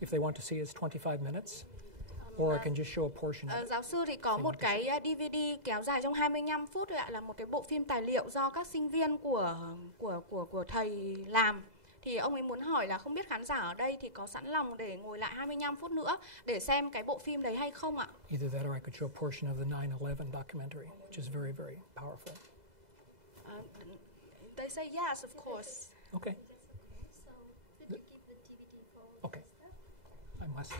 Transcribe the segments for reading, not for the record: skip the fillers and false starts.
if they want to see is 25 minutes, or I can just show a portion of it. Giáo sư thì có một cái DVD kéo dài trong 25 phút ạ, là một cái bộ phim tài liệu do các sinh viên của thầy làm. Thì ông ấy muốn hỏi là không biết khán giả ở đây thì có sẵn lòng để ngồi lại 25 phút nữa để xem cái bộ phim đấy hay không ạ? Either that or I could show a portion of the 9/11 documentary, which is very, very powerful. They say yes, of course. Okay. So, could you keep the DVD for Okay. I must.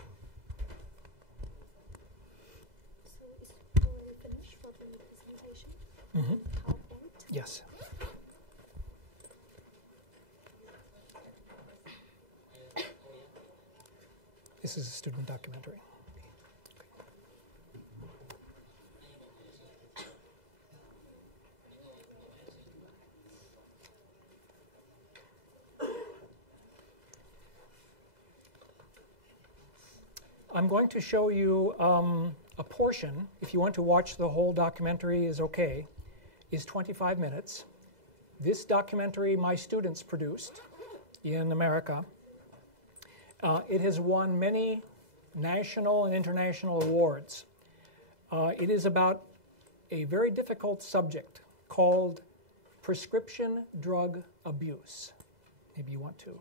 So, is it already finished for the presentation? PowerPoint? Yes. This is a student documentary. I'm going to show you a portion. If you want to watch the whole documentary is okay. Is 25 minutes. This documentary my students produced in America. It has won many national and international awards. It is about a very difficult subject called prescription drug abuse. Maybe you want to.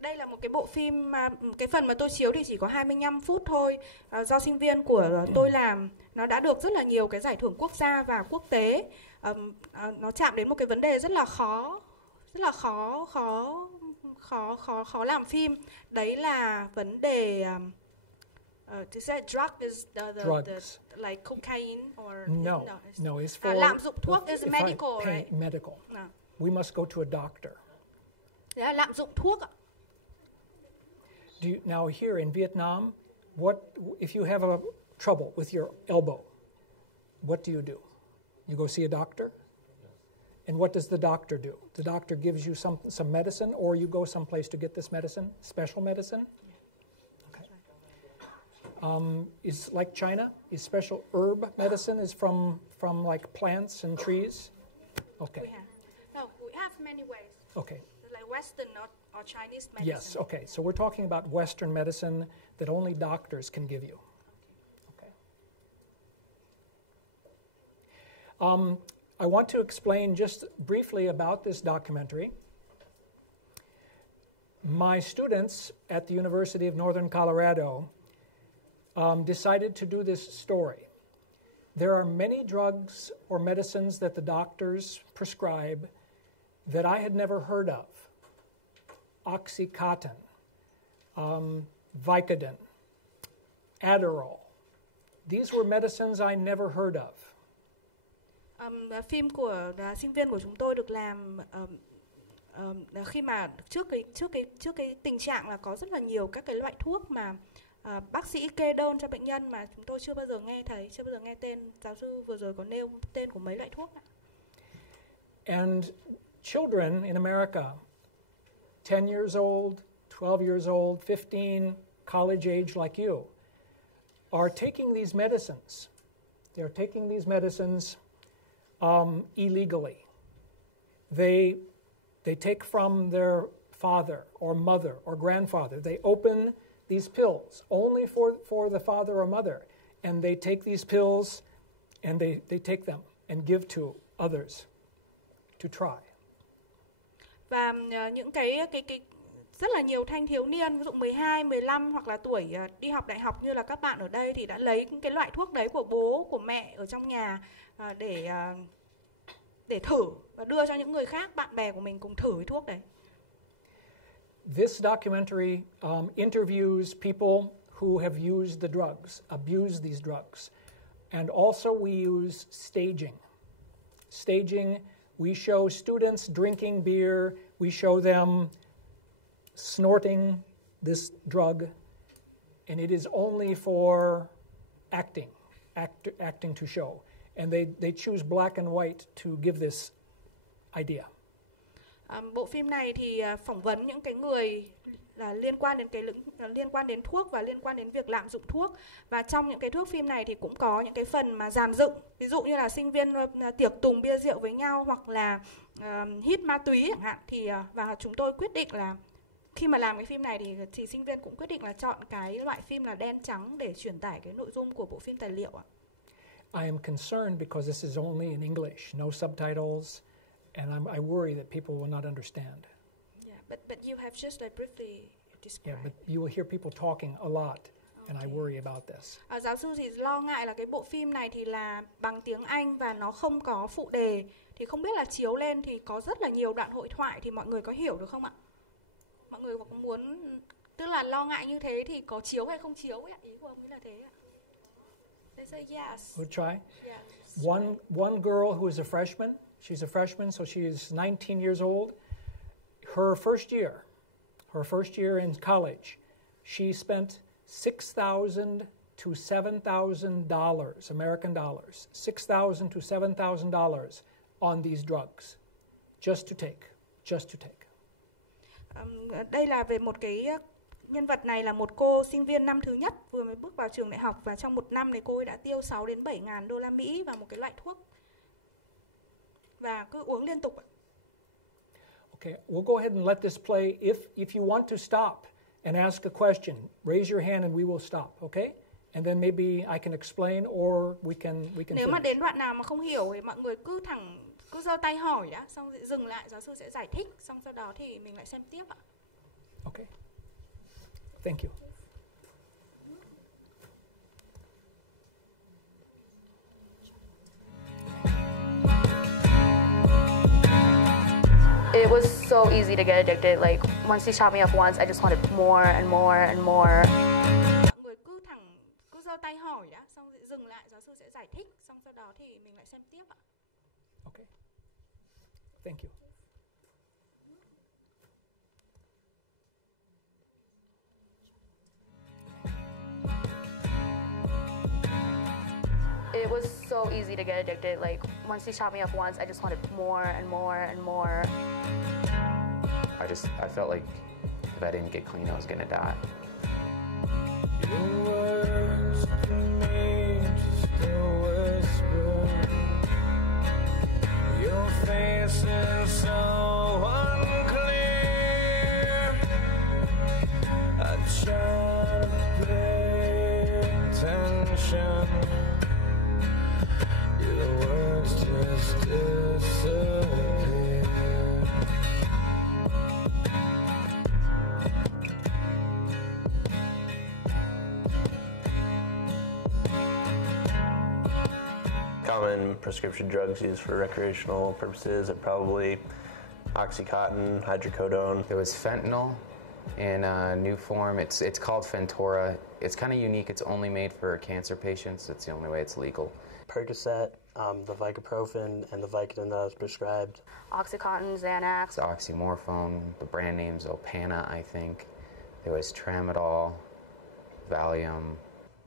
Đây là một cái bộ phim mà cái phần mà tôi chiếu thì chỉ có 25 phút thôi, do sinh viên của tôi làm. Nó đã được rất là nhiều cái giải thưởng quốc gia và quốc tế. Nó chạm đến một cái vấn đề rất là khó làm phim. Đấy là vấn đề drug is the like cocaine or no, it's for lạm dụng thuốc is medical, right? Medical. No. We must go to a doctor. Đấy là lạm dụng thuốc ạ. Now here in Vietnam, what if you have a trouble with your elbow? What do? You go see a doctor? And what does the doctor do? The doctor gives you some medicine, or you go someplace to get this medicine, special medicine? Okay. Is like China? Is special herb medicine is from like plants and trees? Okay. We have many ways. Okay. Like Western or Chinese medicine. Yes, okay. So we're talking about Western medicine that only doctors can give you. Okay. I want to explain just briefly about this documentary. My students at the University of Northern Colorado decided to do this story. There are many drugs or medicines that the doctors prescribe that I had never heard of. Oxycontin, Vicodin, Adderall. These were medicines I never heard of. Phim của sinh viên của chúng tôi được làm khi mà trước cái tình trạng là có rất là nhiều các cái loại thuốc mà bác sĩ kê đơn cho bệnh nhân mà chúng tôi chưa bao giờ nghe tên. Giáo sư vừa rồi có nêu tên của mấy loại thuốc ạ. And children in America, 10 years old, 12 years old, 15, college age like you, are taking these medicines. They're taking these medicines illegally. They take from their father or mother or grandfather. They open these pills only for the father or mother, and they take these pills and they take them and give to others to try. Và những cái rất là nhiều thanh thiếu niên ví dụ 12, 15 hoặc là tuổi đi học đại học như là các bạn ở đây thì đã lấy những cái loại thuốc đấy của bố, của mẹ ở trong nhà để thử và đưa cho những người khác, bạn bè của mình cùng thử cái thuốc đấy. This documentary interviews people who have used the drugs, abused these drugs. And also we use staging. Staging, we show students drinking beer, we show them snorting this drug, and it is only for acting to show. And they choose black and white to give this idea. Bộ phim này thì phỏng vấn những cái người là liên quan đến thuốc và liên quan đến việc lạm dụng thuốc, và trong những cái thước phim này thì cũng có những cái phần mà dàn dựng, ví dụ như là sinh viên tiệc tùng bia rượu với nhau hoặc là hít ma túy chẳng hạn, thì và chúng tôi quyết định là khi mà làm cái phim này thì sinh viên cũng quyết định là chọn cái loại phim là đen trắng để truyền tải cái nội dung của bộ phim tài liệu ạ. I am concerned because this is only in English, no subtitles, and I worry that people will not understand. Yeah, but you have just like briefly described. Yeah, but you will hear people talking a lot, and I worry about this. Giáo sư thì lo ngại là cái bộ phim này thì là bằng tiếng Anh và nó không có phụ đề, thì không biết là chiếu lên thì có rất là nhiều đoạn hội thoại thì mọi người có hiểu được không ạ? Mọi người có muốn, tức là lo ngại như thế thì có chiếu hay không chiếu ấy ạ? Ý của ông ấy là thế ạ. They say yes. We'll try. Yes. One girl who is a freshman, she's a freshman, so she is 19 years old. Her first year in college, she spent $6,000 to $7,000, American dollars, $6,000 to $7,000 on these drugs, just to take. Đây là về một cái nhân vật này là một cô sinh viên năm thứ nhất vừa mới bước vào trường đại học, và trong một năm này cô ấy đã tiêu 6 đến 7 ngàn đô la Mỹ vào một cái loại thuốc và cứ uống liên tục. Okay, we'll go ahead and let this play. If you want to stop and ask a question, raise your hand and we will stop, okay? And then maybe I can explain or we can Nếu mà finish. đến đoạn nào mà không hiểu thì mọi người cứ giơ tay hỏi đã, xong dừng lại, giáo sư sẽ giải thích, xong sau đó thì mình lại xem tiếp ạ. Okay. Thank you. It was so easy to get addicted. Like, once he shot me up once, I just wanted more and more and more. Mọi người cứ giơ tay hỏi đã, xong dừng lại, giáo sư sẽ giải thích, xong sau đó thì mình lại xem tiếp ạ. Okay. Thank you. It was so easy to get addicted. Like, once he shot me up once, I just wanted more and more and more. I felt like if I didn't get clean, I was gonna die. Your words to me just a whisper. Your face is so unclear. I try to pay attention. Your words just disappear. Common prescription drugs used for recreational purposes are probably Oxycontin, hydrocodone. There was fentanyl in a new form. It's called Fentora. It's kind of unique. It's only made for cancer patients. It's the only way it's legal. Percocet, the Vicaprofen, and the Vicodin that was prescribed. Oxycontin, Xanax. It's oxymorphone. The brand name's Opana, I think. There was tramadol, Valium.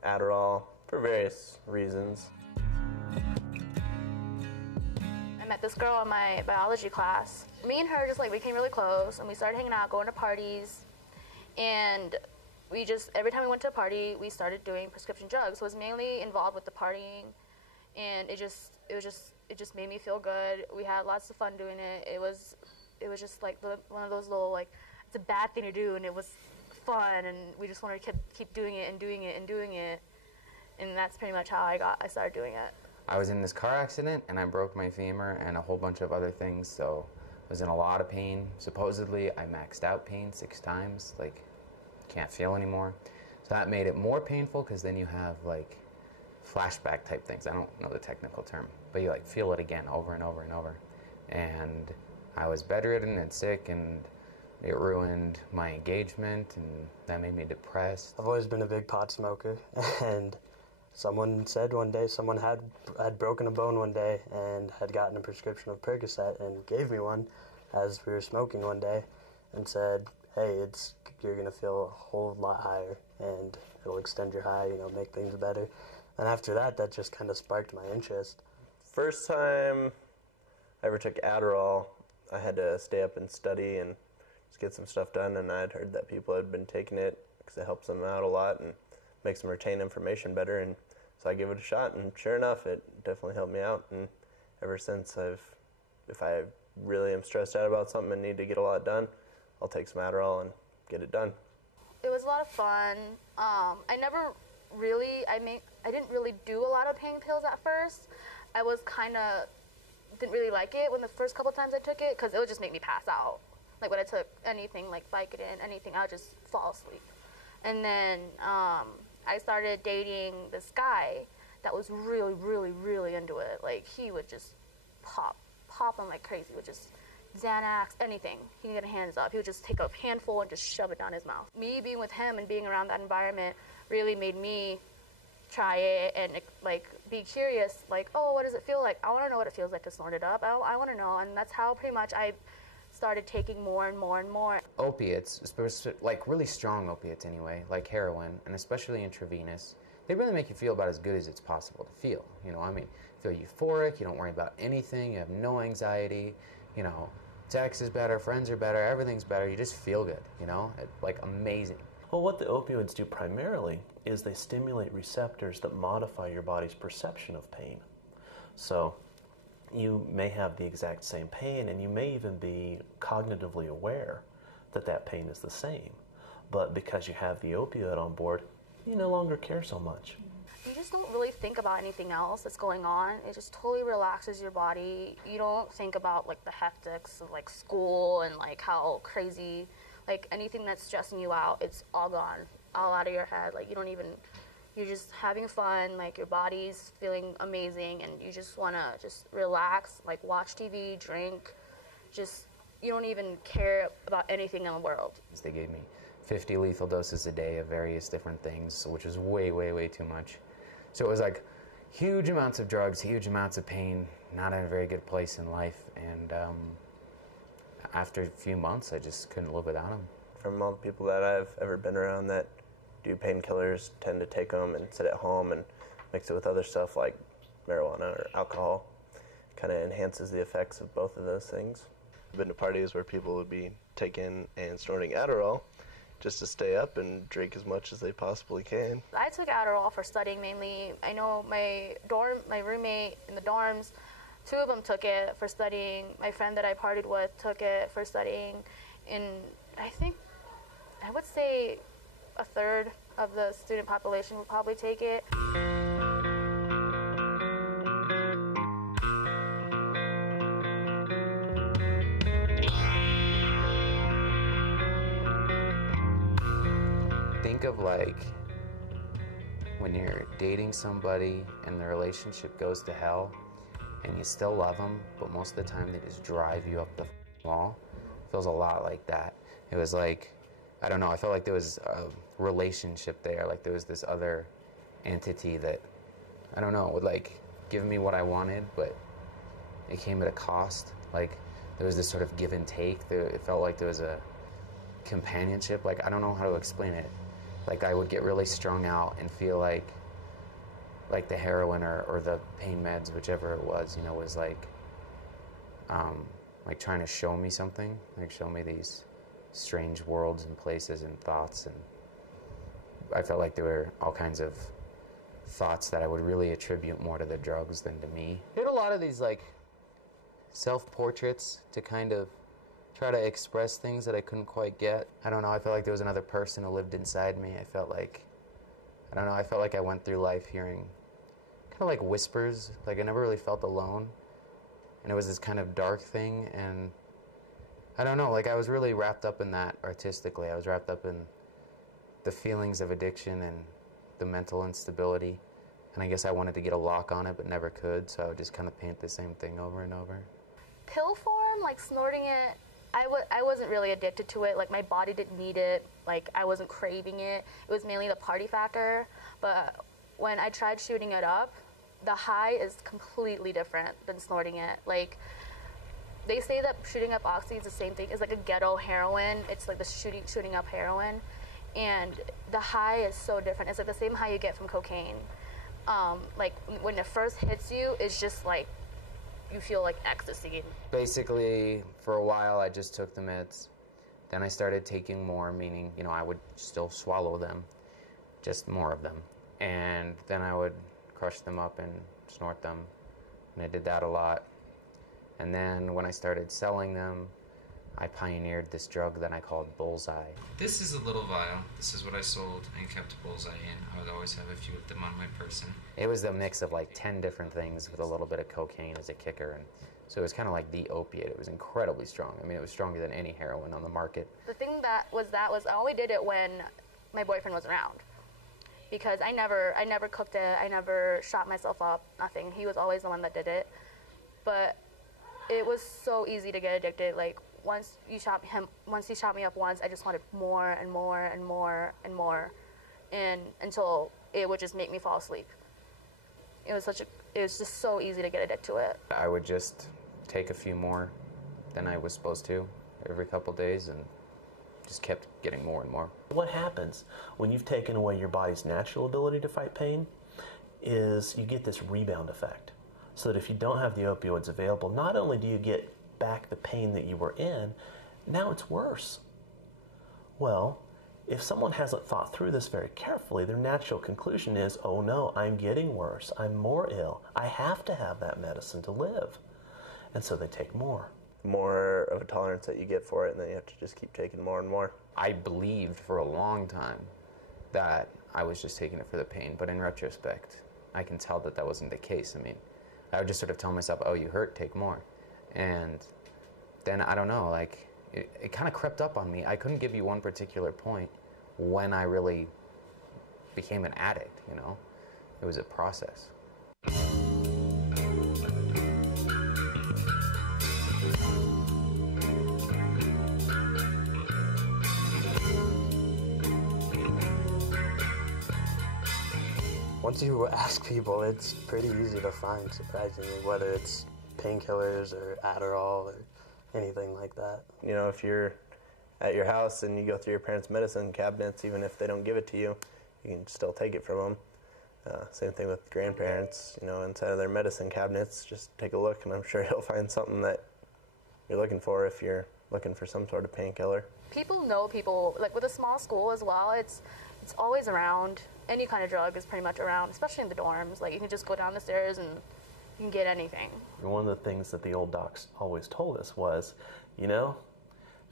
Adderall, for various reasons. I met this girl in my biology class. Me and her just like became really close, and we started hanging out, going to parties, and we just, every time we went to a party, we started doing prescription drugs. So it was mainly involved with the partying, and it just made me feel good. We had lots of fun doing it. It was just like one of those little, like, it's a bad thing to do, and it was fun, and we just wanted to keep doing it and doing it and doing it, and that's pretty much how I started doing it. I was in this car accident and I broke my femur and a whole bunch of other things, so I was in a lot of pain. Supposedly I maxed out pain 6 times, like can't feel anymore. So that made it more painful because then you have like flashback type things. I don't know the technical term, but you like feel it again over and over and over. And I was bedridden and sick, and it ruined my engagement, and that made me depressed. I've always been a big pot smoker, and someone said one day, someone had broken a bone one day and had gotten a prescription of Percocet and gave me one as we were smoking one day and said, hey, you're going to feel a whole lot higher and it'll extend your high, make things better. And after that just kind of sparked my interest. First time I ever took Adderall, I had to stay up and study and just get some stuff done, and I'd heard that people had been taking it because it helps them out a lot and makes them retain information better, and so I gave it a shot, and sure enough, it definitely helped me out. And ever since, if I really am stressed out about something and need to get a lot done, I'll take some Adderall, and get it done. It was a lot of fun. I didn't really do a lot of pain pills at first. I didn't really like it when the first couple times I took it, because it would just make me pass out. Like when I took anything like Vicodin, anything, I would just fall asleep. And then I started dating this guy that was really, really, really into it. Like he would just pop them like crazy. He would just Xanax, anything. He can get a hands up. He would just take a handful and just shove it down his mouth. Me being with him and being around that environment really made me try it and like be curious, like, oh, what does it feel like? I want to know what it feels like to snort it up. I want to know, and that's how pretty much I started taking more and more and more. Opiates, like really strong opiates anyway, like heroin, and especially intravenous, they really make you feel about as good as it's possible to feel. You know, I mean, you feel euphoric, you don't worry about anything, you have no anxiety, you know, sex is better, friends are better, everything's better, you just feel good, you know, like amazing. Well, what the opioids do primarily is they stimulate receptors that modify your body's perception of pain. So you may have the exact same pain, and you may even be cognitively aware that that pain is the same. But because you have the opioid on board, you no longer care so much. You just don't really think about anything else that's going on. It just totally relaxes your body. You don't think about like the hectics of like school and like how crazy, like anything that's stressing you out, it's all gone, all out of your head. Like you're just having fun, like your body's feeling amazing, and you just want to just relax, like watch TV, drink, just, you don't even care about anything in the world. They gave me 50 lethal doses a day of various different things, which is way, way, way too much. So it was like huge amounts of drugs, huge amounts of pain, not in a very good place in life, and after a few months, I just couldn't live without them. From all the people that I've ever been around that do painkillers tend to take them and sit at home and mix it with other stuff like marijuana or alcohol. Kind of enhances the effects of both of those things. I've been to parties where people would be taking and snorting Adderall just to stay up and drink as much as they possibly can. I took Adderall for studying mainly. I know my roommate in the dorms, 2 of them took it for studying. My friend that I partied with took it for studying. And I would say a third of the student population would probably take it. Think of like when you're dating somebody and the relationship goes to hell and you still love them, but most of the time they just drive you up the wall. It feels a lot like that. It was like, I don't know, I felt like there was a relationship there, like there was this other entity that, I don't know, would like give me what I wanted, but it came at a cost. Like there was this sort of give and take. It felt like there was a companionship. Like I don't know how to explain it. Like I would get really strung out and feel like the heroin or the pain meds, whichever it was, you know, was like trying to show me something, like show me these strange worlds and places and thoughts, and I felt like there were all kinds of thoughts that I would really attribute more to the drugs than to me. I did a lot of these like self-portraits to kind of try to express things that I couldn't quite get. I don't know, I felt like there was another person who lived inside me. I felt like, I don't know, I felt like I went through life hearing kind of like whispers, like I never really felt alone. And it was this kind of dark thing, and I don't know, like I was really wrapped up in that artistically. I was wrapped up in the feelings of addiction and the mental instability. And I guess I wanted to get a lock on it, but never could, so I would just kind of paint the same thing over and over. Pill form, like snorting it, I wasn't really addicted to it. Like my body didn't need it. Like I wasn't craving it. It was mainly the party factor. But when I tried shooting it up, the high is completely different than snorting it. Like they say that shooting up oxy is the same thing. It's like a ghetto heroin. It's like the shooting up heroin. And the high is so different. It's like the same high you get from cocaine. Like when it first hits you, it's just like you feel like ecstasy. Basically, for a while, I just took the meds. Then I started taking more, meaning, you know, I would still swallow them, just more of them. And then I would crush them up and snort them. And I did that a lot. And then when I started selling them, I pioneered this drug that I called Bullseye. This is a little vial. This is what I sold and kept Bullseye in. I would always have a few of them on my person. It was a mix of like 10 different things with a little bit of cocaine as a kicker. And so it was kind of like the opiate. It was incredibly strong. I mean, it was stronger than any heroin on the market. The thing that was I only did it when my boyfriend was around. Because I never cooked it, I never shot myself up, nothing. He was always the one that did it. But it was so easy to get addicted. Like once he shot me up once, I just wanted more and more and more and more, and until it would just make me fall asleep. It was just so easy to get addicted to it. I would just take a few more than I was supposed to every couple days and just kept getting more and more. What happens when you've taken away your body's natural ability to fight pain is you get this rebound effect. So that if you don't have the opioids available, not only do you get back the pain that you were in, now it's worse. Well, if someone hasn't thought through this very carefully, their natural conclusion is, oh no, I'm getting worse, I'm more ill, I have to have that medicine to live. And so they take more. More of a tolerance that you get for it, and then you have to just keep taking more and more. I believed for a long time that I was just taking it for the pain, but in retrospect, I can tell that that wasn't the case. I mean, I would just sort of tell myself, oh, you hurt, take more. And then, I don't know, like, it kind of crept up on me. I couldn't give you one particular point when I really became an addict, you know? It was a process. Once you ask people, it's pretty easy to find, surprisingly, whether it's painkillers or Adderall or anything like that. You know, if you're at your house and you go through your parents' medicine cabinets, even if they don't give it to you, you can still take it from them. Same thing with grandparents, you know, inside of their medicine cabinets, just take a look and I'm sure you'll find something that you're looking for if you're looking for some sort of painkiller. People know people, like with a small school as well, it's always around. Any kind of drug is pretty much around, especially in the dorms. Like you can just go down the stairs and you can get anything. One of the things that the old docs always told us was, you know,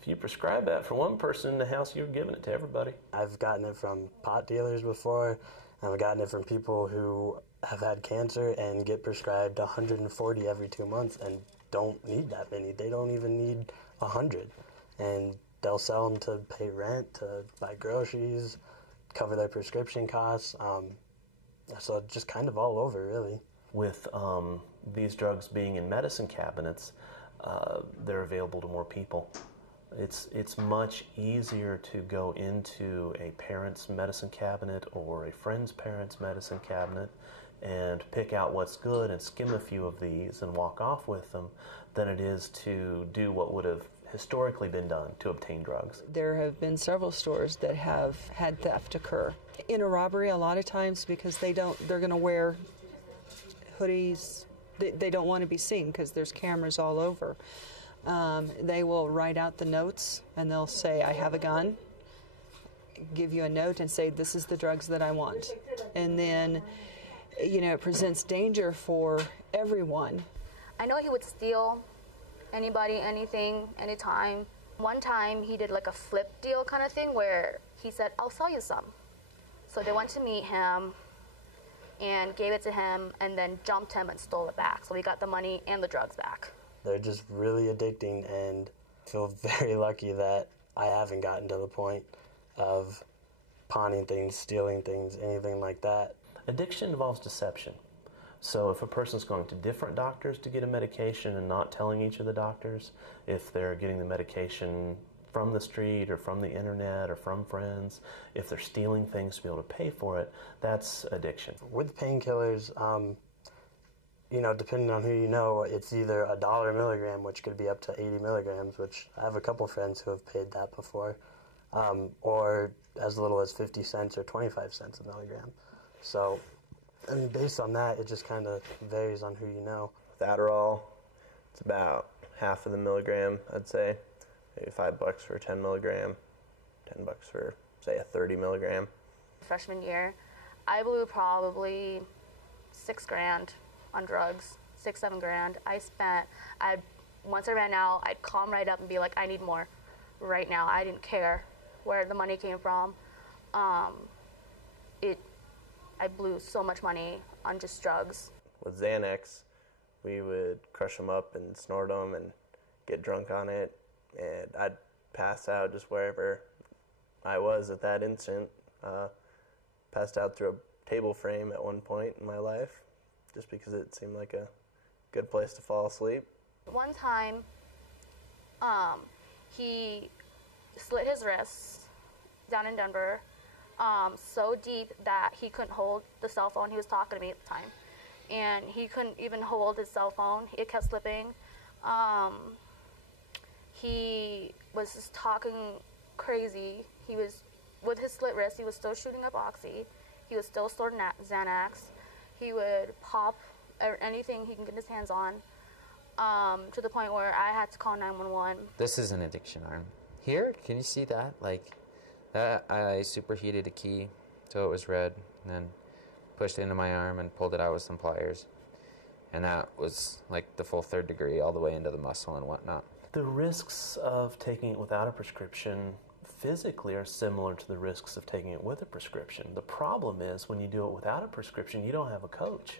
if you prescribe that for one person in the house, you're giving it to everybody. I've gotten it from pot dealers before. I've gotten it from people who have had cancer and get prescribed 140 every 2 months and don't need that many. They don't even need 100. And they'll sell them to pay rent, to buy groceries, cover their prescription costs. So just kind of all over, really. With these drugs being in medicine cabinets, they're available to more people. It's much easier to go into a parent's medicine cabinet or a friend's parent's medicine cabinet and pick out what's good and skim a few of these and walk off with them than it is to do what would have historically been done to obtain drugs. There have been several stores that have had theft occur. In a robbery, a lot of times because they're going to wear hoodies. They don't want to be seen because there's cameras all over. They will write out the notes and they'll say, I have a gun, give you a note and say, this is the drugs that I want. And then, you know, it presents danger for everyone. I know he would steal anybody, anything, anytime. One time he did like a flip deal kind of thing where he said, I'll sell you some. So they went to meet him and gave it to him and then jumped him and stole it back. So we got the money and the drugs back. They're just really addicting, and I feel very lucky that I haven't gotten to the point of pawning things, stealing things, anything like that. Addiction involves deception. So if a person's going to different doctors to get a medication and not telling each of the doctors, if they're getting the medication from the street or from the internet or from friends, if they're stealing things to be able to pay for it, that's addiction. With painkillers, you know, depending on who you know, it's either $1 a milligram, which could be up to 80 milligrams, which I have a couple friends who have paid that before, or as little as 50 cents or 25 cents a milligram. So, I mean, based on that, it just kind of varies on who you know. With Adderall, it's about half of the milligram, I'd say. Maybe $5 for a 10 milligram, $10 for, say, a 30 milligram. Freshman year, I blew probably $6,000 on drugs, $6-7 grand. I once I ran out, I'd calm right up and be like, I need more right now. I didn't care where the money came from. I blew so much money on just drugs. With Xanax, we would crush them up and snort them and get drunk on it, and I'd pass out just wherever I was at that instant. Passed out through a table frame at one point in my life, just because it seemed like a good place to fall asleep. One time, he slit his wrists down in Denver so deep that he couldn't hold the cell phone. He was talking to me at the time, and he couldn't even hold his cell phone. It kept slipping. He was just talking crazy. He was, with his slit wrist, he was still shooting up oxy. He was still storing Xanax. He would pop anything he can get his hands on, to the point where I had to call 911. This is an addiction arm. Here, can you see that? Like, that I superheated a key till it was red, and then pushed it into my arm and pulled it out with some pliers. And that was like the full 3rd degree all the way into the muscle and whatnot. The risks of taking it without a prescription physically are similar to the risks of taking it with a prescription. The problem is when you do it without a prescription, you don't have a coach.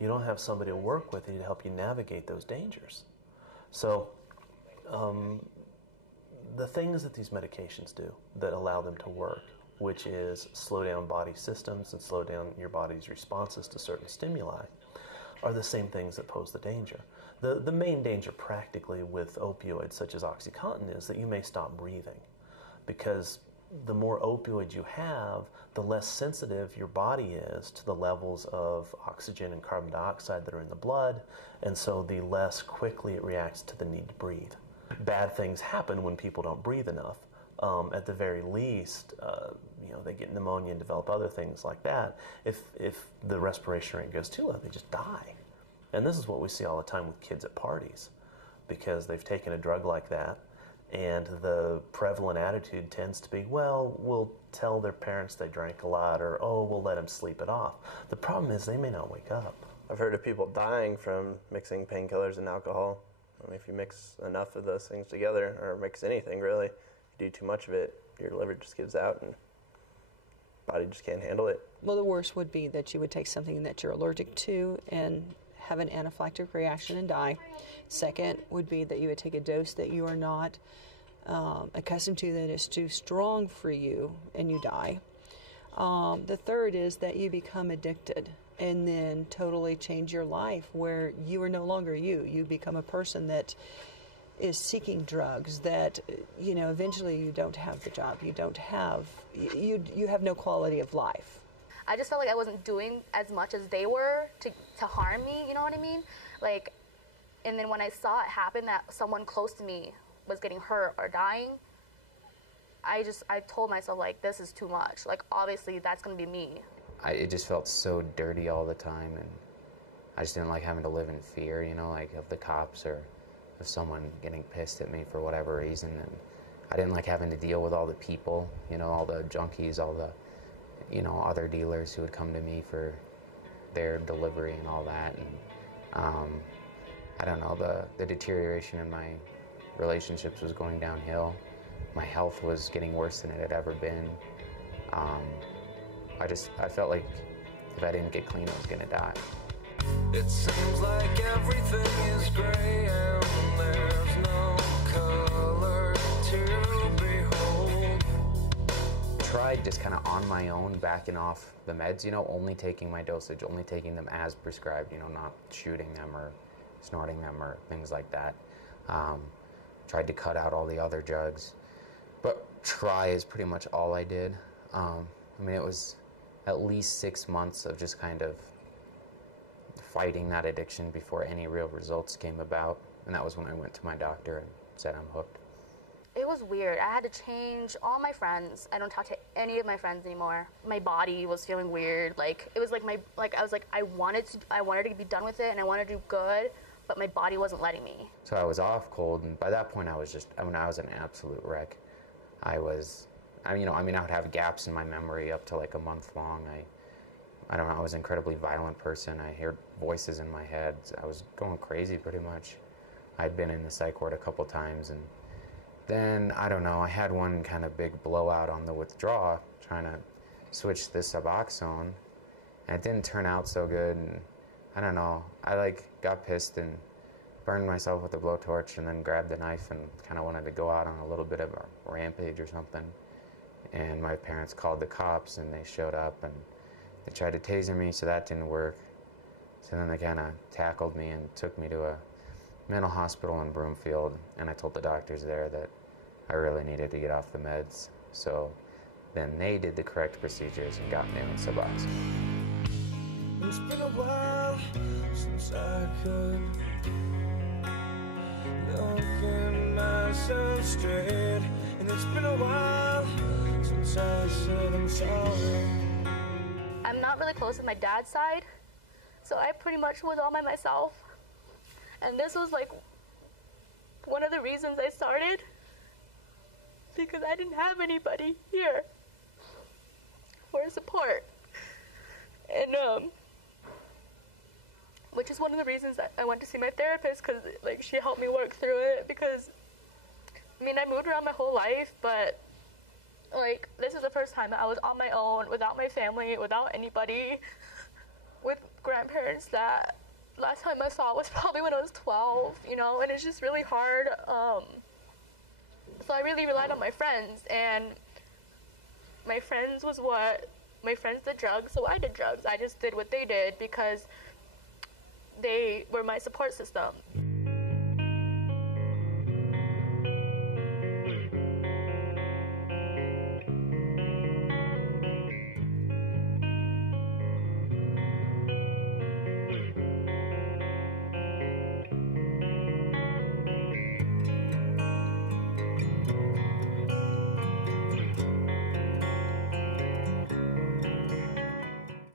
You don't have somebody to work with you to help you navigate those dangers. So the things that these medications do that allow them to work, which is slow down body systems and slow down your body's responses to certain stimuli, are the same things that pose the danger. The main danger practically with opioids such as OxyContin is that you may stop breathing, because the more opioids you have, the less sensitive your body is to the levels of oxygen and carbon dioxide that are in the blood, and so the less quickly it reacts to the need to breathe. Bad things happen when people don't breathe enough. At the very least, they get pneumonia and develop other things like that. If the respiration rate goes too low, they just die. And this is what we see all the time with kids at parties, because they've taken a drug like that, and the prevalent attitude tends to be, well, we'll tell their parents they drank a lot, or, oh, we'll let them sleep it off. The problem is they may not wake up. I've heard of people dying from mixing painkillers and alcohol. I mean, if you mix enough of those things together, or mix anything really, you do too much of it, your liver just gives out and body just can't handle it. Well, the worst would be that you would take something that you're allergic to and have an anaphylactic reaction and die. Second would be that you would take a dose that you are not accustomed to, that is too strong for you, and you die. The third is that you become addicted and then totally change your life, where you are no longer you. You become a person that is seeking drugs, that, eventually you don't have the job. You don't have, you have no quality of life. I just felt like I wasn't doing as much as they were to harm me, you know what I mean? Like, and then when I saw it happen, that someone close to me was getting hurt or dying, I told myself, like, this is too much. Like, obviously that's gonna be me. It just felt so dirty all the time, and I just didn't like having to live in fear, like of the cops or of someone getting pissed at me for whatever reason. And I didn't like having to deal with all the people, all the junkies, all the, other dealers who would come to me for their delivery and all that. And I don't know, the deterioration in my relationships was going downhill. My health was getting worse than it had ever been. I felt like if I didn't get clean, I was gonna die. It seems like everything is gray and there's no color to behold. Tried just kind of on my own backing off the meds, only taking my dosage, only taking them as prescribed, not shooting them or snorting them or things like that. Tried to cut out all the other drugs, but try is pretty much all I did. It was at least 6 months of just kind of fighting that addiction before any real results came about, and that was when I went to my doctor and said I'm hooked. It was weird. I had to change all my friends. I don't talk to any of my friends anymore. My body was feeling weird. Like, it was like I wanted to be done with it, and I wanted to do good, but my body wasn't letting me. So I was off cold, and by that point I was an absolute wreck. I would have gaps in my memory up to like a month long. I don't know, I was an incredibly violent person. I heard voices in my head. I was going crazy pretty much. I'd been in the psych ward a couple times, and then, I don't know, I had one kind of big blowout on the withdrawal, trying to switch the Suboxone, and it didn't turn out so good, and I don't know, I like got pissed and burned myself with a blowtorch, and then grabbed the knife and kind of wanted to go out on a little bit of a rampage or something. And my parents called the cops, and they showed up, and they tried to taser me, so that didn't work. So then they kind of tackled me and took me to a mental hospital in Broomfield, and I told the doctors there that I really needed to get off the meds. So then they did the correct procedures and got me on Suboxone. It's been a while since I could look at myself straight, and it's been a while since I said I'm sorry. I'm not really close with my dad's side, so I pretty much was all by myself. And this was like one of the reasons I started, because I didn't have anybody here for support. And which is one of the reasons that I went to see my therapist, because like she helped me work through it. Because I mean, I moved around my whole life, but like this is the first time that I was on my own, without my family, without anybody, with grandparents that last time I saw was probably when I was 12, you know, and it's just really hard. So I really relied on my friends, and my friends did drugs, so I did drugs. I just did what they did because they were my support system.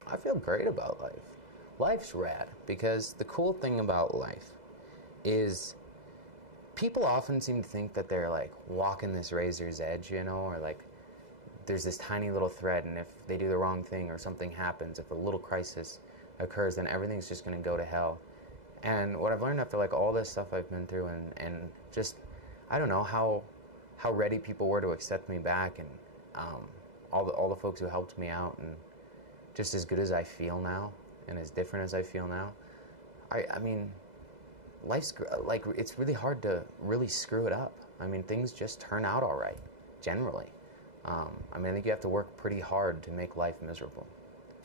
I feel great about life. Life's rad, because the cool thing about life is people often seem to think that they're like walking this razor's edge, you know, or like there's this tiny little thread, and if they do the wrong thing or something happens, if a little crisis occurs, then everything's just going to go to hell. And what I've learned after like all this stuff I've been through, and just, I don't know, how ready people were to accept me back, and all the folks who helped me out, and just as good as I feel now, and as different as I feel now, I mean, life's like, it's really hard to really screw it up. I mean, things just turn out all right, generally. I mean, I think you have to work pretty hard to make life miserable.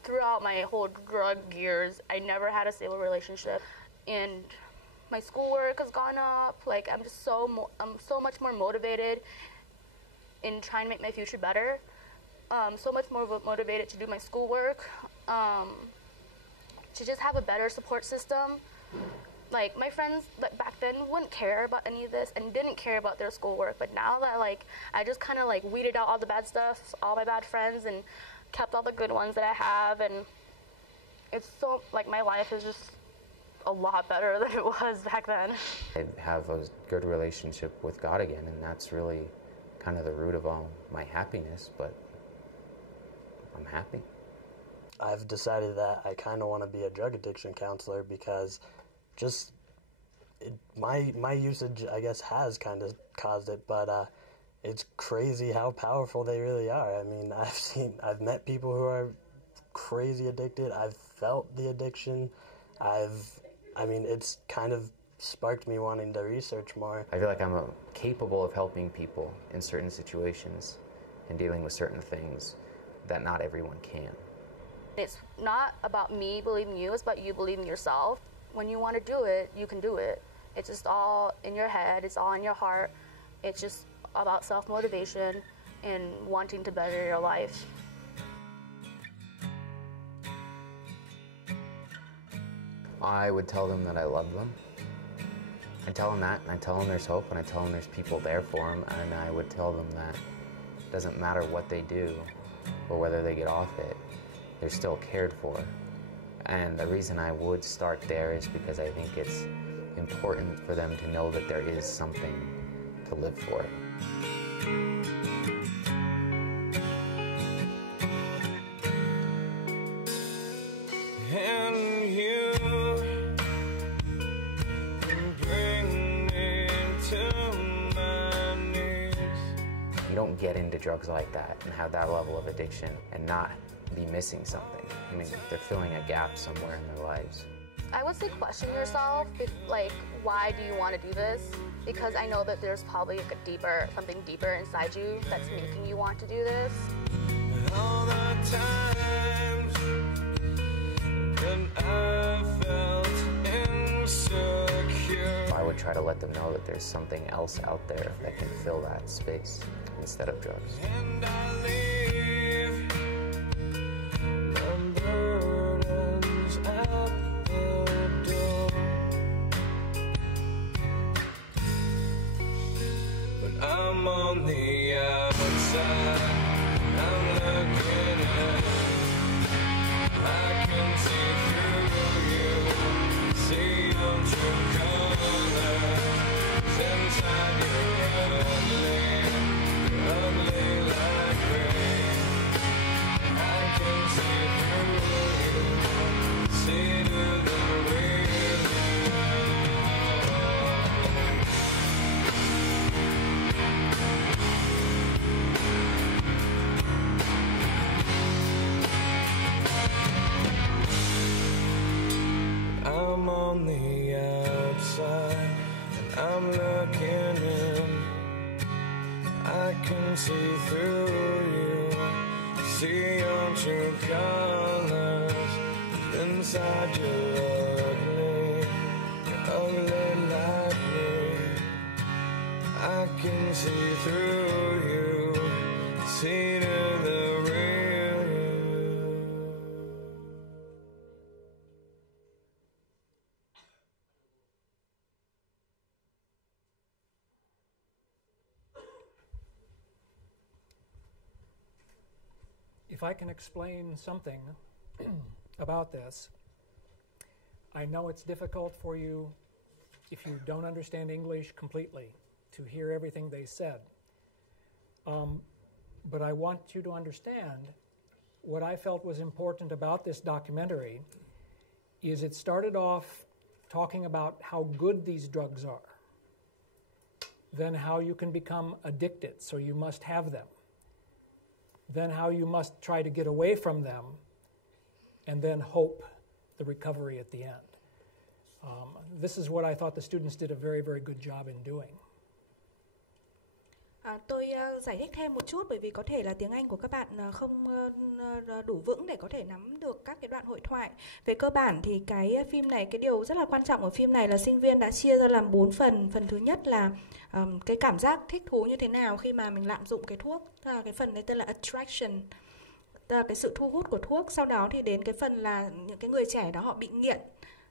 Throughout my whole drug years, I never had a stable relationship, and my schoolwork has gone up. Like, I'm so much more motivated in trying to make my future better. So much more motivated to do my schoolwork, to just have a better support system. Like, my friends back then wouldn't care about any of this and didn't care about their schoolwork, but now that like I just kind of like weeded out all the bad stuff, all my bad friends, and kept all the good ones that I have, and it's so, like, my life is just a lot better than it was back then. I have a good relationship with God again, and that's really kind of the root of all my happiness, but I'm happy. I've decided that I kind of want to be a drug addiction counselor because just my usage, I guess, has kind of caused it, but it's crazy how powerful they really are. I mean, I've met people who are crazy addicted. I've felt the addiction. I mean, it's kind of sparked me wanting to research more. I feel like I'm capable of helping people in certain situations and dealing with certain things that not everyone can. It's not about me believing you, it's about you believing yourself. When you want to do it, you can do it. It's just all in your head, it's all in your heart. It's just about self-motivation and wanting to better your life. I would tell them that I love them. I tell them that, and I tell them there's hope, and I tell them there's people there for them, and I would tell them that it doesn't matter what they do or whether they get off it, they're still cared for. And the reason I would start there is because I think it's important for them to know that there is something to live for. And you bring get into drugs like that and have that level of addiction and not be missing something. I mean, they're filling a gap somewhere in their lives. I would say question yourself, like, why do you want to do this? Because I know that there's probably like something deeper inside you that's making you want to do this. All the times when I felt insecure, I would try to let them know that there's something else out there that can fill that space instead of drugs. and I leave my burdens at the door. But I'm on the outside, I'm looking in. I can see through you, see your true colors. Inside you're ugly like rain. I can see through you, see to the real you. I'm on the outside and I'm looking in. I can see through you, see your true colors. Inside you're ugly like me. I can see through you, see to the real you. If I can explain something about this, I know it's difficult for you, if you don't understand English completely, to hear everything they said. But I want you to understand what I felt was important about this documentary is it started off talking about how good these drugs are, then how you can become addicted, so you must have them, then how you must try to get away from them, and then hope the recovery at the end. This is what I thought the students did a very, very good job in doing. Tôi giải thích thêm một chút bởi vì có thể là tiếng Anh của các bạn không đủ vững để có thể nắm được các cái đoạn hội thoại. Về cơ bản thì cái phim này, cái điều rất là quan trọng ở phim này là sinh viên đã chia ra làm 4 phần. Phần thứ nhất là cái cảm giác thích thú như thế nào khi mà mình lạm dụng cái thuốc. Tức là cái phần này tên là attraction, tức là cái sự thu hút của thuốc. Sau đó thì đến cái phần là những cái người trẻ đó họ bị nghiện,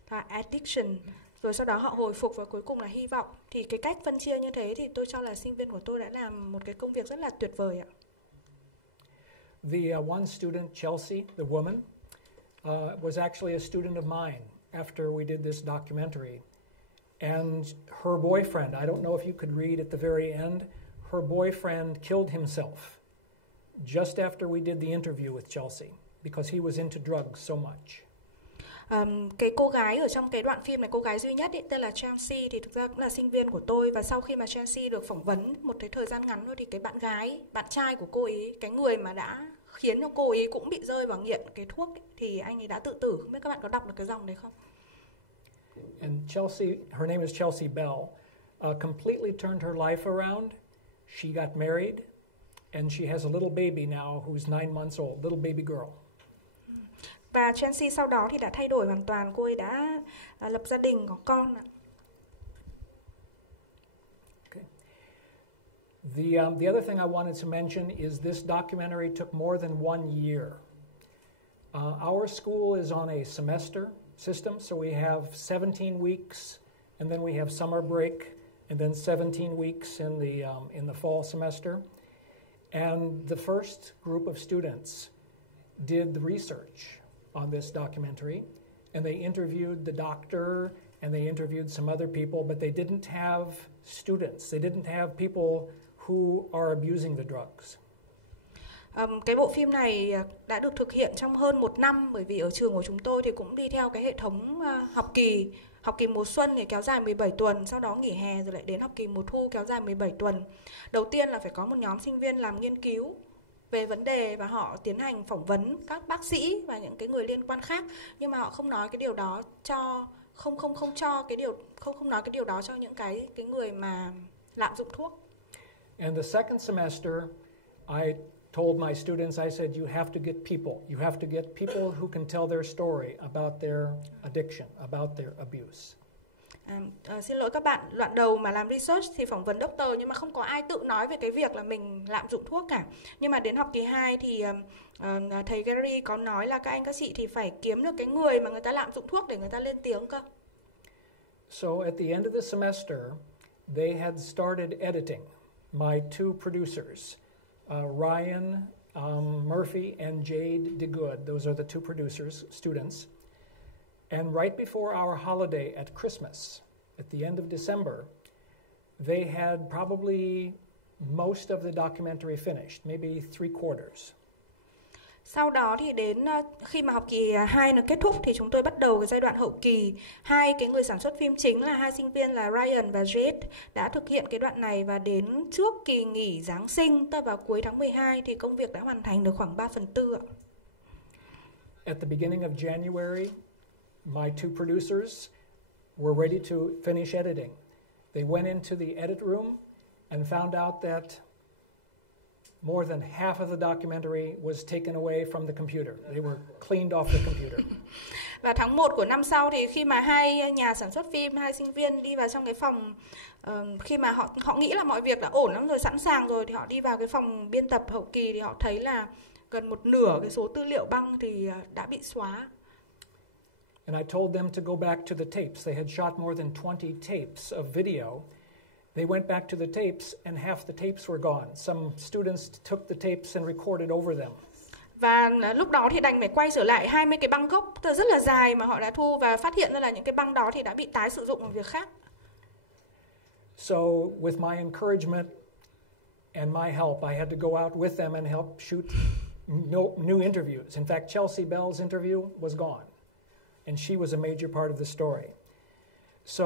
là addiction. Rồi sau đó họ hồi phục và cuối cùng là hy vọng. Thì cái cách phân chia như thế thì tôi cho là sinh viên của tôi đã làm một cái công việc rất là tuyệt vời ạ. The one student, Chelsea, the woman, was actually a student of mine after we did this documentary. And her boyfriend, I don't know if you could read at the very end, her boyfriend killed himself just after we did the interview with Chelsea because he was into drugs so much. Cái cô gái ở trong cái đoạn phim này, cô gái duy nhất ý, tên là Chelsea, thì thực ra cũng là sinh viên của tôi. Và sau khi mà Chelsea được phỏng vấn một cái thời gian ngắn thôi thì cái bạn trai của cô ấy, cái người mà đã khiến cho cô ấy cũng bị rơi vào nghiện cái thuốc ý, thì anh ấy đã tự tử. Không biết các bạn có đọc được cái dòng đấy không? And Chelsea, her name is Chelsea Bell, completely turned her life around. She got married and she has a little baby now who's 9 months old, little baby girl. Và Chelsea sau đó thì đã thay đổi hoàn toàn, cô ấy đã lập gia đình, có con ạ. Okay. The other thing I wanted to mention is this documentary took more than 1 year. Our school is on a semester system, so we have 17 weeks, and then we have summer break, and then 17 weeks in the fall semester. And the first group of students did the research on this documentary, and they interviewed the doctor and they interviewed some other people, but they didn't have students. They didn't have people who are abusing the drugs. Cái bộ phim này đã được thực hiện trong hơn 1 năm, bởi vì ở trường của chúng tôi thì cũng đi theo cái hệ thống học kỳ mùa xuân thì kéo dài 17 tuần, sau đó nghỉ hè rồi lại đến học kỳ mùa thu kéo dài 17 tuần. Đầu tiên là phải có một nhóm sinh viên làm nghiên cứu về vấn đề và họ tiến hành phỏng vấn các bác sĩ và những cái người liên quan khác, nhưng mà họ không nói cái điều đó cho không nói cái điều đó cho những cái người mà lạm dụng thuốc. And the second semester, I told my students, I said, you have to get people. You have to get people who can tell their story about their addiction, about their abuse. Xin lỗi các bạn, đoạn đầu mà làm research thì phỏng vấn doctor nhưng mà không có ai tự nói về cái việc là mình lạm dụng thuốc cả. Nhưng mà đến học kỳ 2 thì thầy Gary có nói là các anh các chị thì phải kiếm được cái người mà người ta lạm dụng thuốc để người ta lên tiếng cơ. So at the end of the semester, they had started editing. My two producers, Ryan Murphy and Jade DeGood, those are the two producers, students. And right before our holiday at Christmas, at the end of December, they had probably most of the documentary finished, maybe 3/4. Sau đó thì đến khi mà học kỳ 2 nó kết thúc thì chúng tôi bắt đầu cái giai đoạn hậu kỳ. Hai cái người sản xuất phim chính là hai sinh viên là Ryan và Jade đã thực hiện cái đoạn này, và đến trước kỳ nghỉ Giáng sinh, tức vào cuối tháng 12 thì công việc đã hoàn thành được khoảng 3/4 ạ. At the beginning of January, my two producers were ready to finish editing. They went into the edit room and found out that more than half of the documentary was taken away from the computer. They were cleaned off the computer. Và tháng 1 của năm sau thì khi mà hai nhà sản xuất phim, hai sinh viên đi vào trong cái phòng, khi mà họ nghĩ là mọi việc đã ổn lắm rồi, sẵn sàng rồi, thì họ đi vào cái phòng biên tập hậu kỳ thì họ thấy là gần một nửa cái số tư liệu băng thì đã bị xóa. And I told them to go back to the tapes. They had shot more than 20 tapes of video. They went back to the tapes and half the tapes were gone. Some students took the tapes and recorded over them. Và lúc đó thì đành phải quay trở lại 20 cái băng gốc rất là dài mà họ đã thu, và phát hiện ra là những cái băng đó thì đã bị tái sử dụng vào việc khác. So with my encouragement and my help, I had to go out with them and help shoot new interviews. In fact, Chelsea Bell's interview was gone, and she was a major part of the story. So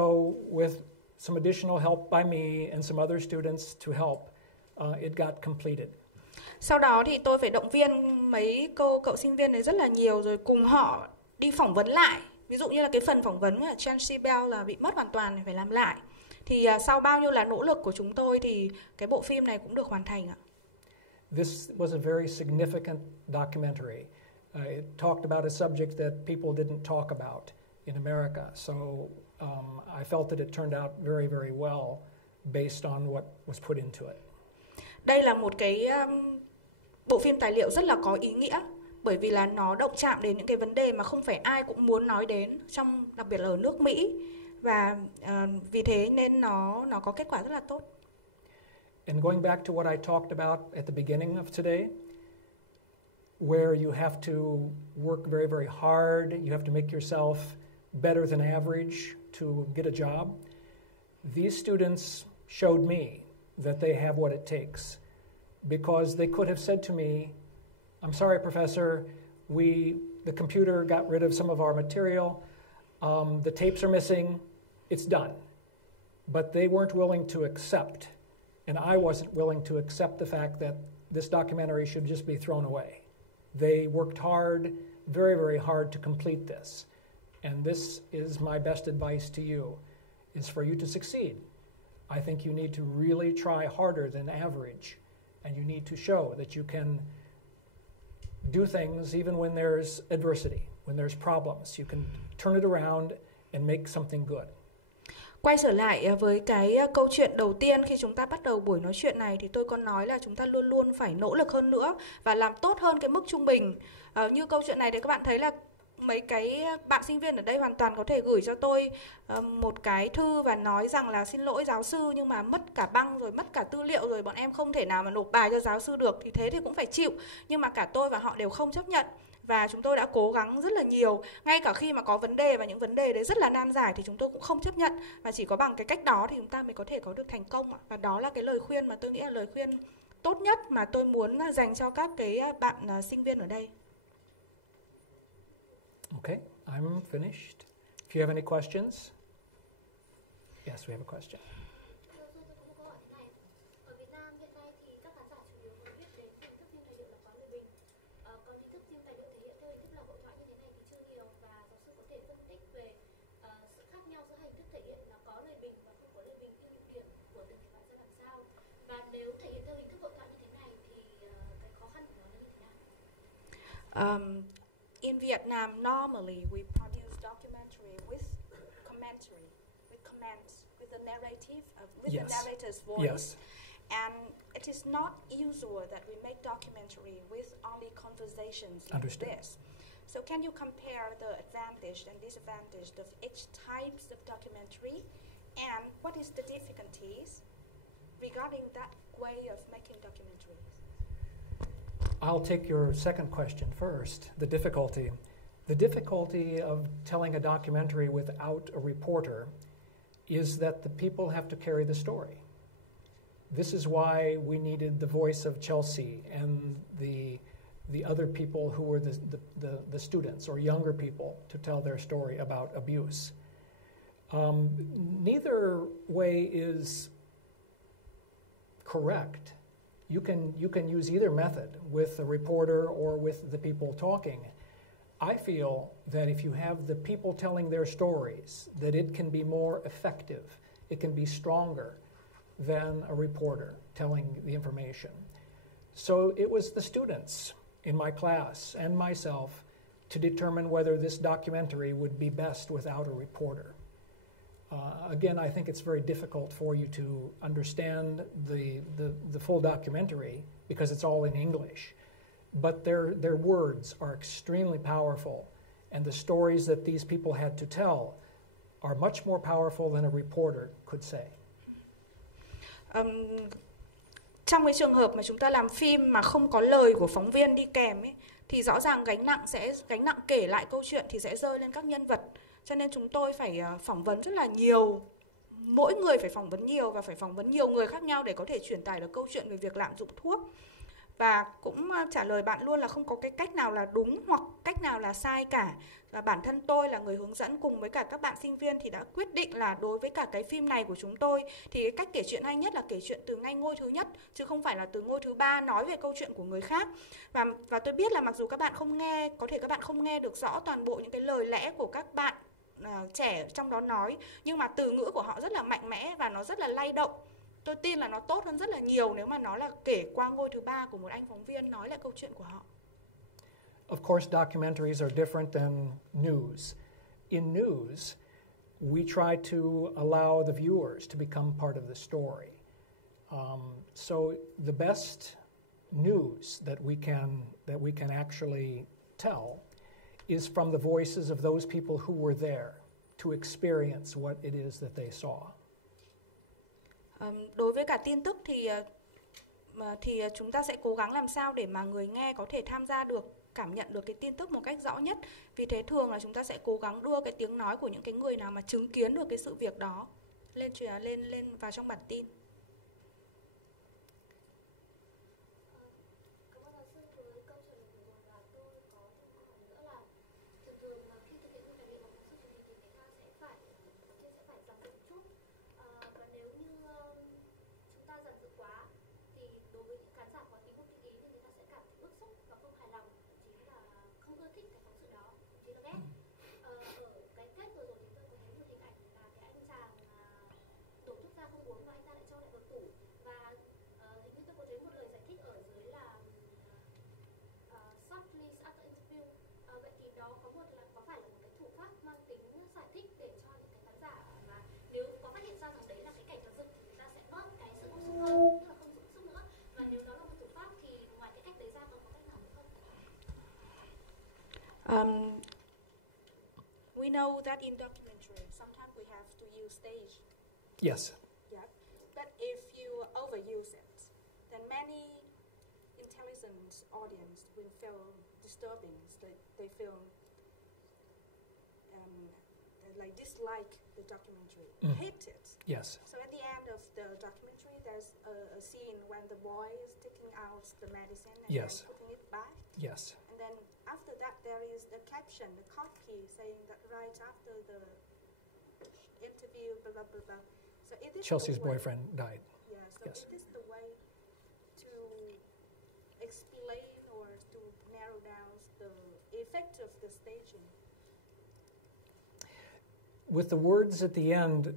with some additional help by me and some other students to help, it got completed. Sau đó thì tôi phải động viên mấy cậu sinh viên này rất là nhiều, rồi cùng họ đi phỏng vấn lại. Ví dụ như là cái phần phỏng vấn của Chelsea Bell là bị mất hoàn toàn, phải làm lại. Thì sau bao nhiêu là nỗ lực của chúng tôi thì cái bộ phim này cũng được hoàn thành ạ. This was a very significant documentary. It talked about a subject that people didn't talk about in America. So I felt that it turned out very, very well based on what was put into it. Đây là một cái bộ phim tài liệu rất là có ý nghĩa, bởi vì là nó động chạm đến những cái vấn đề mà không phải ai cũng muốn nói đến, đặc biệt là ở nước Mỹ, và vì thế nên nó có kết quả rất là tốt. And going back to what I talked about at the beginning of today, where you have to work very, very hard, you have to make yourself better than average to get a job. These students showed me that they have what it takes, because they could have said to me, I'm sorry, professor, the computer got rid of some of our material, the tapes are missing, it's done. But they weren't willing to accept, and I wasn't willing to accept the fact that this documentary should just be thrown away. They worked hard, very, very hard to complete this. And this is my best advice to you, is for you to succeed. I think you need to really try harder than average, and you need to show that you can do things even when there's adversity, when there's problems. You can turn it around and make something good. Quay trở lại với cái câu chuyện đầu tiên khi chúng ta bắt đầu buổi nói chuyện này, thì tôi có nói là chúng ta luôn luôn phải nỗ lực hơn nữa và làm tốt hơn cái mức trung bình. Như câu chuyện này thì các bạn thấy là mấy cái bạn sinh viên ở đây hoàn toàn có thể gửi cho tôi một cái thư và nói rằng là xin lỗi giáo sư, nhưng mà mất cả băng rồi, mất cả tư liệu rồi, bọn em không thể nào mà nộp bài cho giáo sư được, thì thế thì cũng phải chịu. Nhưng mà cả tôi và họ đều không chấp nhận, và chúng tôi đã cố gắng rất là nhiều. Ngay cả khi mà có vấn đề và những vấn đề đấy rất là nan giải thì chúng tôi cũng không chấp nhận, và chỉ có bằng cái cách đó thì chúng ta mới có thể có được thành công. Và đó là cái lời khuyên mà tôi nghĩ là lời khuyên tốt nhất mà tôi muốn dành cho các cái bạn sinh viên ở đây. Okay, I'm finished. If you have any questions. Yes, we have a question. Tôi có một câu hỏi thế này. Ở Việt Nam hiện nay thì các khán giả chủ yếu mới biết đến hình thức phim tài liệu là có lời bình. Còn hình thức phim tài liệu thể hiện theo hình thức là hội thoại như thế này thì chưa nhiều, và giáo sư có thể phân tích về sự khác nhau giữa hình thức thể hiện là có lời bình và không có lời bình, ưu nhược điểm của từng thể loại ra làm sao. Và nếu thể hiện theo hình thức hội thoại như thế này thì cái khó khăn của nó là như thế nào? In Vietnam, normally we produce documentary with commentary, with comments, with the narrative, with Yes. the narrator's voice. Yes. And it is not usual that we make documentary with only conversations like Understood. this. So can you compare the advantage and disadvantage of each types of documentary, and what is the difficulties regarding that way of making documentaries? I'll take your second question first, the difficulty. The difficulty of telling a documentary without a reporter is that the people have to carry the story. This is why we needed the voice of Chelsea and the other people who were the students or younger people to tell their story about abuse. Neither way is correct. You can use either method with the reporter or with the people talking. I feel that if you have the people telling their stories, that it can be more effective, it can be stronger than a reporter telling the information. So it was the students in my class and myself to determine whether this documentary would be best without a reporter. Again, I think it's very difficult for you to understand the full documentary because it's all in English. But their words are extremely powerful, and the stories that these people had to tell are much more powerful than a reporter could say. Trong cái trường hợp mà chúng ta làm phim mà không có lời của phóng viên đi kèm ấy, thì rõ ràng gánh nặng kể lại câu chuyện thì sẽ rơi lên các nhân vật. Cho nên chúng tôi phải phỏng vấn rất là nhiều, mỗi người phải phỏng vấn nhiều và phải phỏng vấn nhiều người khác nhau để có thể truyền tải được câu chuyện về việc lạm dụng thuốc. Và cũng trả lời bạn luôn là không có cái cách nào là đúng hoặc cách nào là sai cả. Và bản thân tôi là người hướng dẫn cùng với cả các bạn sinh viên thì đã quyết định là đối với cả cái phim này của chúng tôi thì cái cách kể chuyện hay nhất là kể chuyện từ ngay ngôi thứ nhất, chứ không phải là từ ngôi thứ ba nói về câu chuyện của người khác. Và tôi biết là mặc dù các bạn không nghe, có thể các bạn không nghe được rõ toàn bộ những cái lời lẽ của các bạn trẻ trong đó nói, nhưng mà từ ngữ của họ rất là mạnh mẽ và nó rất là lay động. Tôi tin là nó tốt hơn rất là nhiều nếu mà nó là kể qua ngôi thứ ba của một anh phóng viên nói lại câu chuyện của họ. Of course, documentaries are different than news. In news, we try to allow the viewers to become part of the story. So the best news that we can actually tell is from the voices of those people who were there to experience what it is that they saw. Đối với cả tin tức thì chúng ta sẽ cố gắng làm sao để mà người nghe có thể tham gia được, cảm nhận được cái tin tức một cách rõ nhất. Vì thế thường là chúng ta sẽ cố gắng đưa cái tiếng nói của những cái người nào mà chứng kiến được cái sự việc đó lên vào trong bản tin. We know that in documentary, sometimes we have to use stage. Yes. Yeah. But if you overuse it, then many intelligent audience will feel disturbing. They feel like dislike the documentary, hate it. Yes. So at the end of the documentary, there's a scene when the boy is taking out the medicine and then putting it back. Yes. And then after that, there is the caption, the copy saying that right after the interview, blah blah blah blah. So it is Chelsea's the way, boyfriend died. Yeah, so Yes. it is the way to explain or to narrow down the effect of the staging. With the words at the end,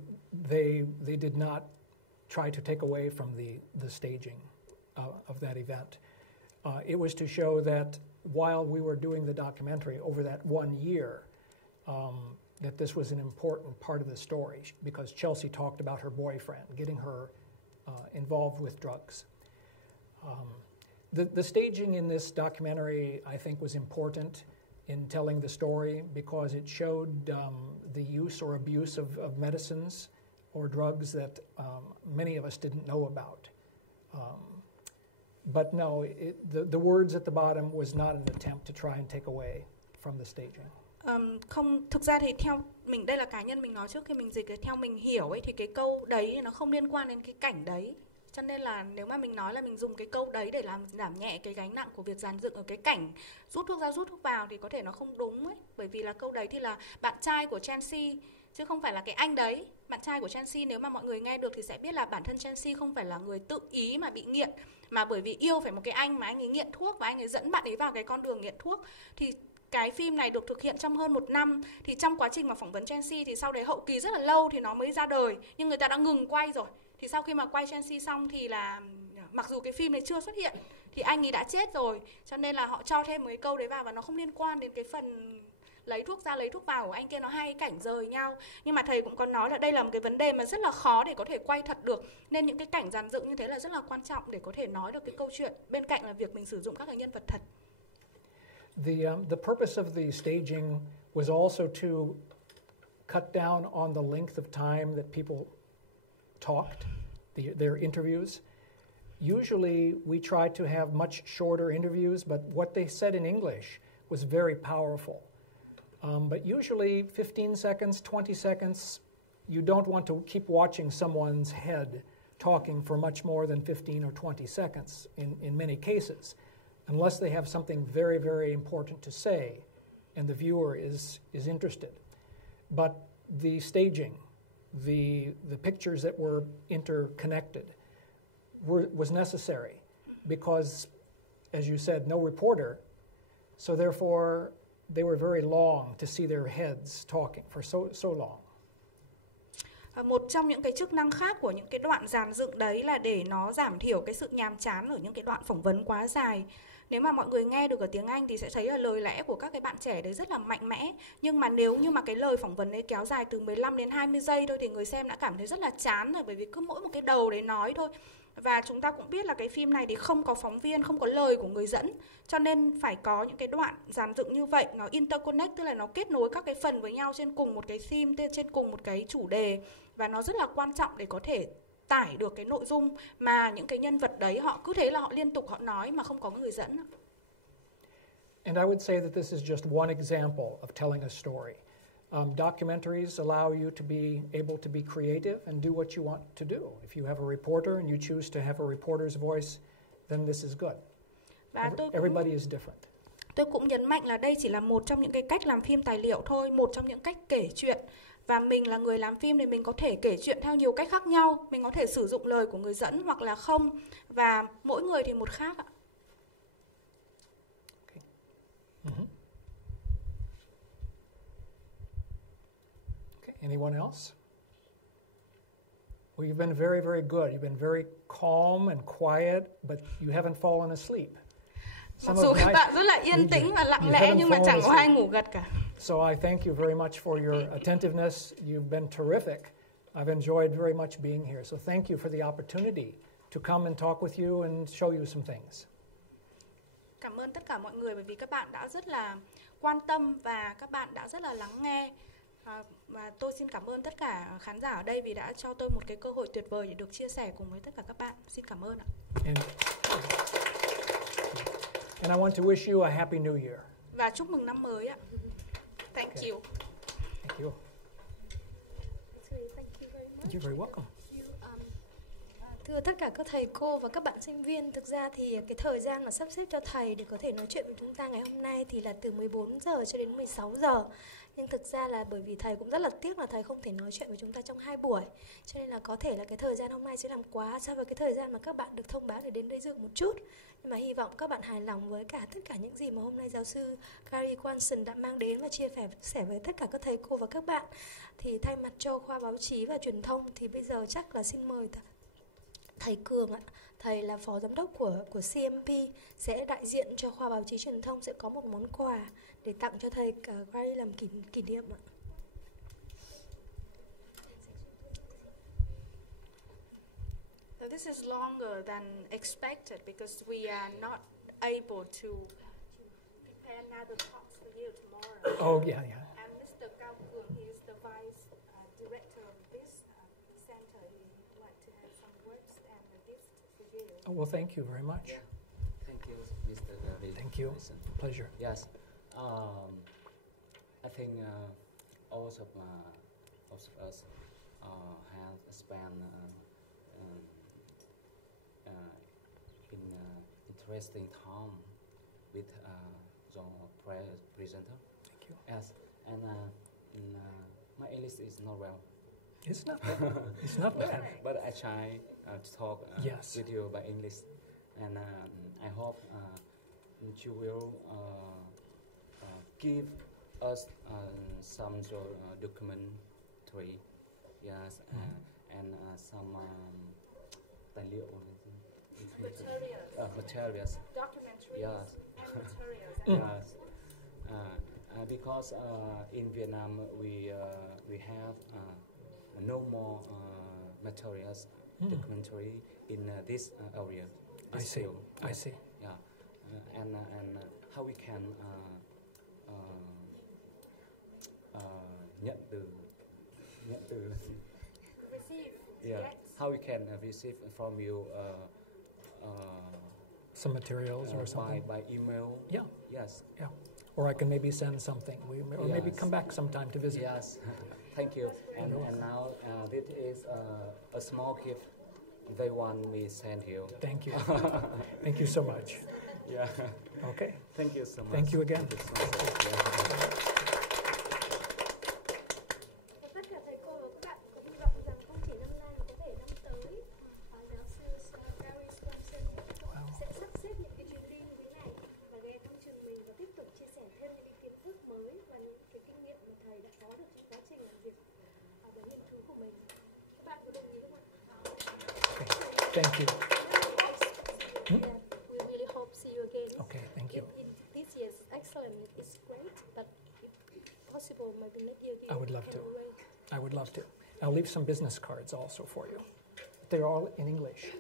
they did not try to take away from the staging of that event. It was to show that while we were doing the documentary over that 1 year, that this was an important part of the story because Chelsea talked about her boyfriend, getting her involved with drugs. The staging in this documentary, I think, was important in telling the story because it showed the use or abuse of medicines or drugs that many of us didn't know about. But no, the words at the bottom was not an attempt to try and take away from the staging. Không, thực ra thì theo mình, đây là cá nhân mình nói trước khi mình dịch, theo mình hiểu ấy thì cái câu đấy nó không liên quan đến cái cảnh đấy. Cho nên là nếu mà mình nói là mình dùng cái câu đấy để làm giảm nhẹ cái gánh nặng của việc dàn dựng ở cái cảnh rút thuốc ra rút thuốc vào thì có thể nó không đúng ấy. Bởi vì là câu đấy thì là bạn trai của Chelsea chứ không phải là cái anh đấy. Bạn trai của Chelsea, nếu mà mọi người nghe được thì sẽ biết là bản thân Chelsea không phải là người tự ý mà bị nghiện, mà bởi vì yêu phải một cái anh mà anh ấy nghiện thuốc và anh ấy dẫn bạn ấy vào cái con đường nghiện thuốc. Thì cái phim này được thực hiện trong hơn 1 năm. Thì trong quá trình mà phỏng vấn Chelsea thì sau đấy hậu kỳ rất là lâu thì nó mới ra đời. Nhưng người ta đã ngừng quay rồi. Thì sau khi mà quay Chelsea xong thì là mặc dù cái phim này chưa xuất hiện thì anh ấy đã chết rồi. Cho nên là họ cho thêm một cái câu đấy vào và nó không liên quan đến cái phần lấy thuốc ra lấy thuốc vào của anh kia, nó hai cảnh rời nhau. Nhưng mà thầy cũng có nói là đây là một cái vấn đề mà rất là khó để có thể quay thật được. Nên những cái cảnh dàn dựng như thế là rất là quan trọng để có thể nói được cái câu chuyện bên cạnh là việc mình sử dụng các cái nhân vật thật. The purpose of the staging was also to cut down on the length of time that people talked, their interviews. Usually we try to have much shorter interviews, but what they said in English was very powerful. But usually 15 seconds, 20 seconds, you don't want to keep watching someone's head talking for much more than 15 or 20 seconds in many cases, unless they have something very, very important to say and the viewer is interested. But the staging, the pictures that were interconnected was necessary because, as you said, no reporter, so therefore they were very long to see their heads talking for so long. Một trong những cái chức năng khác của những cái đoạn dàn dựng đấy là để nó giảm thiểu cái sự nhàm chán ở những cái đoạn phỏng vấn quá dài. Nếu mà mọi người nghe được ở tiếng Anh thì sẽ thấy là lời lẽ của các cái bạn trẻ đấy rất là mạnh mẽ. Nhưng mà nếu như mà cái lời phỏng vấn ấy kéo dài từ 15 đến 20 giây thôi thì người xem đã cảm thấy rất là chán rồi, bởi vì cứ mỗi một cái đầu đấy nói thôi. Và chúng ta cũng biết là cái phim này thì không có phóng viên, không có lời của người dẫn. Cho nên phải có những cái đoạn dàn dựng như vậy, nó interconnect, tức là nó kết nối các cái phần với nhau trên cùng một cái theme, trên cùng một cái chủ đề. Và nó rất là quan trọng để có thể tải được cái nội dung mà những cái nhân vật đấy họ cứ thế là họ liên tục họ nói mà không có người dẫn. And I would say that this is just one example of telling a story. Documentaries allow you to be able to be creative and do what you want to do. If you have a reporter and you choose to have a reporter's voice, then this is good. Everybody is different. Tôi cũng nhấn mạnh là đây chỉ là một trong những cái cách làm phim tài liệu thôi, một trong những cách kể chuyện. Và mình là người làm phim thì mình có thể kể chuyện theo nhiều cách khác nhau. Mình có thể sử dụng lời của người dẫn hoặc là không. Và mỗi người thì một khác ạ. Okay. Mm-hmm. Okay. Anyone else? Well, you've been very, very good. You've been very calm and quiet, but you haven't fallen asleep. Mặc dù các bạn rất là yên tĩnh và lặng lẽ nhưng mà chẳng có ai ngủ gật cả. So I thank you very much for your attentiveness. You've been terrific. I've enjoyed very much being here. So thank you for the opportunity to come and talk with you and show you some things. Cảm ơn tất cả mọi người bởi vì các bạn đã rất là quan tâm và các bạn đã rất là lắng nghe. Và tôi xin cảm ơn tất cả khán giả ở đây vì đã cho tôi một cái cơ hội tuyệt vời để được chia sẻ cùng với tất cả các bạn. Xin cảm ơn ạ. And I want to wish you a happy new year. Và chúc mừng năm mới ạ. Thank you. Thank you. Thank you very much. You're very welcome. You Thưa tất cả các thầy cô và các bạn sinh viên, thực ra thì cái thời gian mà sắp xếp cho thầy để có thể nói chuyện với chúng ta ngày hôm nay thì là từ 14 giờ cho đến 16 giờ. Nhưng thực ra là bởi vì thầy cũng rất là tiếc là thầy không thể nói chuyện với chúng ta trong 2 buổi. Cho nên là có thể là cái thời gian hôm nay sẽ làm quá so với cái thời gian mà các bạn được thông báo để đến đây dự một chút. Nhưng mà hy vọng các bạn hài lòng với tất cả những gì mà hôm nay giáo sư Gary Swanson đã mang đến và chia sẻ với tất cả các thầy cô và các bạn. Thì thay mặt cho khoa báo chí và truyền thông thì bây giờ chắc là xin mời thầy Cường ạ. Thầy là phó giám đốc của CMP sẽ đại diện cho khoa báo chí truyền thông, sẽ có một món quà để tặng cho thầy Gary làm kỷ niệm ạ. This is longer than expected because we are not able to prepare another talk for you tomorrow. Oh, yeah. And Mr. Cao Cường, he is the vice director of this center. He would like to have some words and a gift for you. Oh, well, thank you very much. Yeah. Thank you, Mr. Gary. Thank you. Pleasure. Yes. I think all of us have spent interesting time with your presenter. Thank you. Yes, and my English is not well. It's not bad. It's not bad. But I try to talk Yes. with you by English, and I hope you will give us some documentary, yes, and some materials. Documentaries Yes. and materials. Yes. Because in Vietnam we have no more materials documentary in this area. I see. I see. Yeah, and how we can nhận từ Receive. yeah. Yes. How we can receive from you Some materials or something. by email. Yeah. Yes. Yeah. Or I can maybe send something. Or maybe Yes. come back sometime to visit. Yes. Thank you. And now this is a small gift they want me send you. Thank you. Thank you so much. Yeah. Okay. Thank you so much. Thank you again. Thank you so much. Yeah. Và tất cả thầy cô và các bạn cũng hy vọng rằng không chỉ năm nay mà có thể năm tới, giáo sư Gary Swanson sẽ sắp xếp những cái chuyến đi như thế này và ghé thăm trường mình và tiếp tục chia sẻ thêm những cái kiến thức mới và những cái kinh nghiệm mà thầy đã có được trong quá trình làm việc với nghiên cứu của mình. Các bạn có đồng ý không ạ? Thank you. We really hope to see you again. Okay, thank you. In this year's excellent. It's great, but if possible, maybe next year. I would love to. I would love to. I'll leave some business cards also for you. They're all in English.